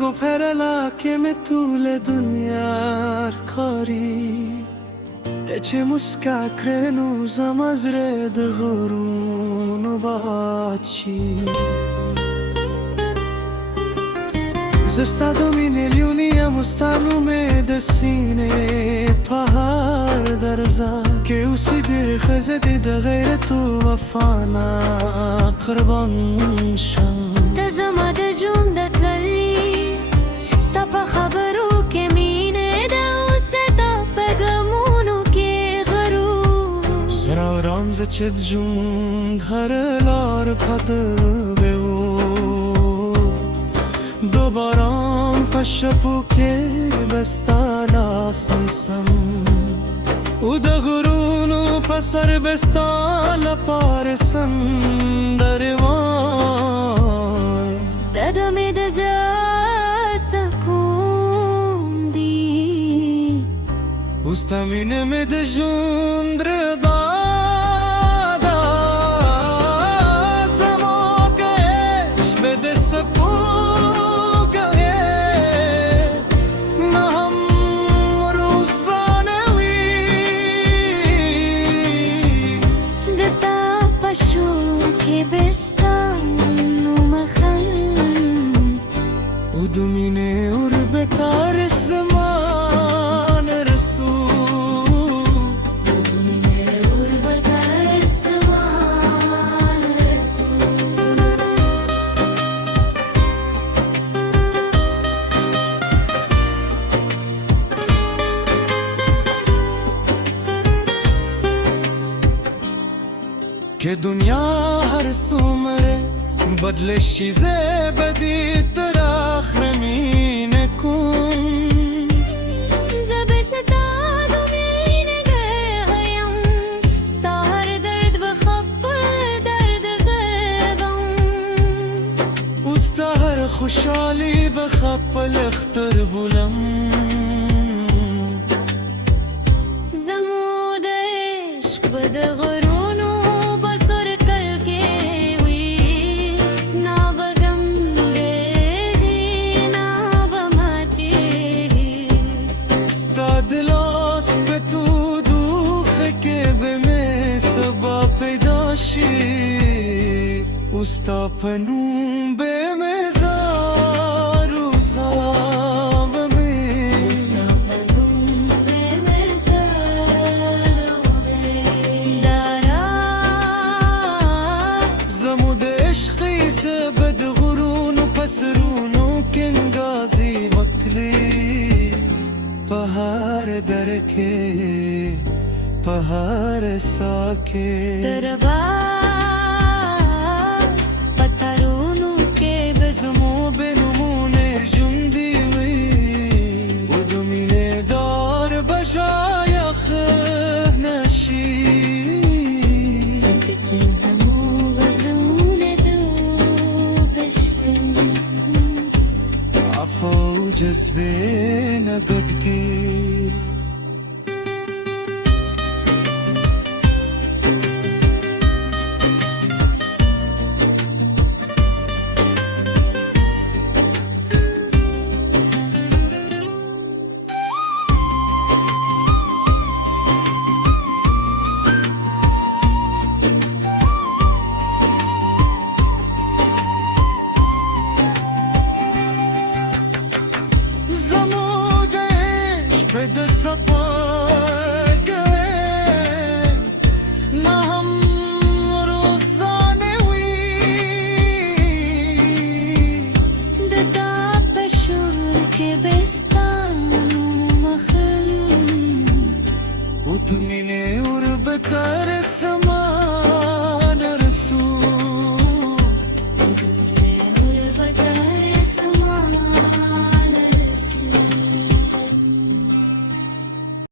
گوپرلا که متول دنیا کاری تچه مسکا کرنو زمزره دغرون و باتشی زستا دومینیلیونی مستانو med سینه پهار درزا که اوسی دل خزدی د غیرت و وفانا قربان شم تزما د ژوند د تللی ستا په خبرو کې مینه ده اوس ستا په ګامونو کې غرور زرا رانز چې د ژوند هر لار پاته به دو باران پشپو که بستا لاس نیسم او د غرونو پسر بستا لپارسم دروان ستا د مې د زړه سکون دی اوس تا مینه مې د ژوند رضا ده زما که عشق مې د سپون ودمینه اور بتار الزمان رسول ودمینه اور بتار الزمان رسول که دنیا هر سومره بدلشی زبدی تر آخر مینه کن زبستا دو مینه گیم ستا هر درد بخبر درد غیبم اوستا هر خوشحالی بخپل اختر بولم زمود عشق بد غرور اوستا پنوم به مزار روزا به می اوستا پنوم به مزار دارا زمود عشقی زبد غرون و پسرون و کنگازی وکلی پهار درکه پهار ساکه دربار زمو بنمونه جندی وی و دومینه دار بجایخ نشی سکچی زمو بزرونه دو پشتن عفا و جذبه نگد که بده سپار گوه نهم روزانه وی دتا پشور که بستانو مخل و دومینه اور بتر سم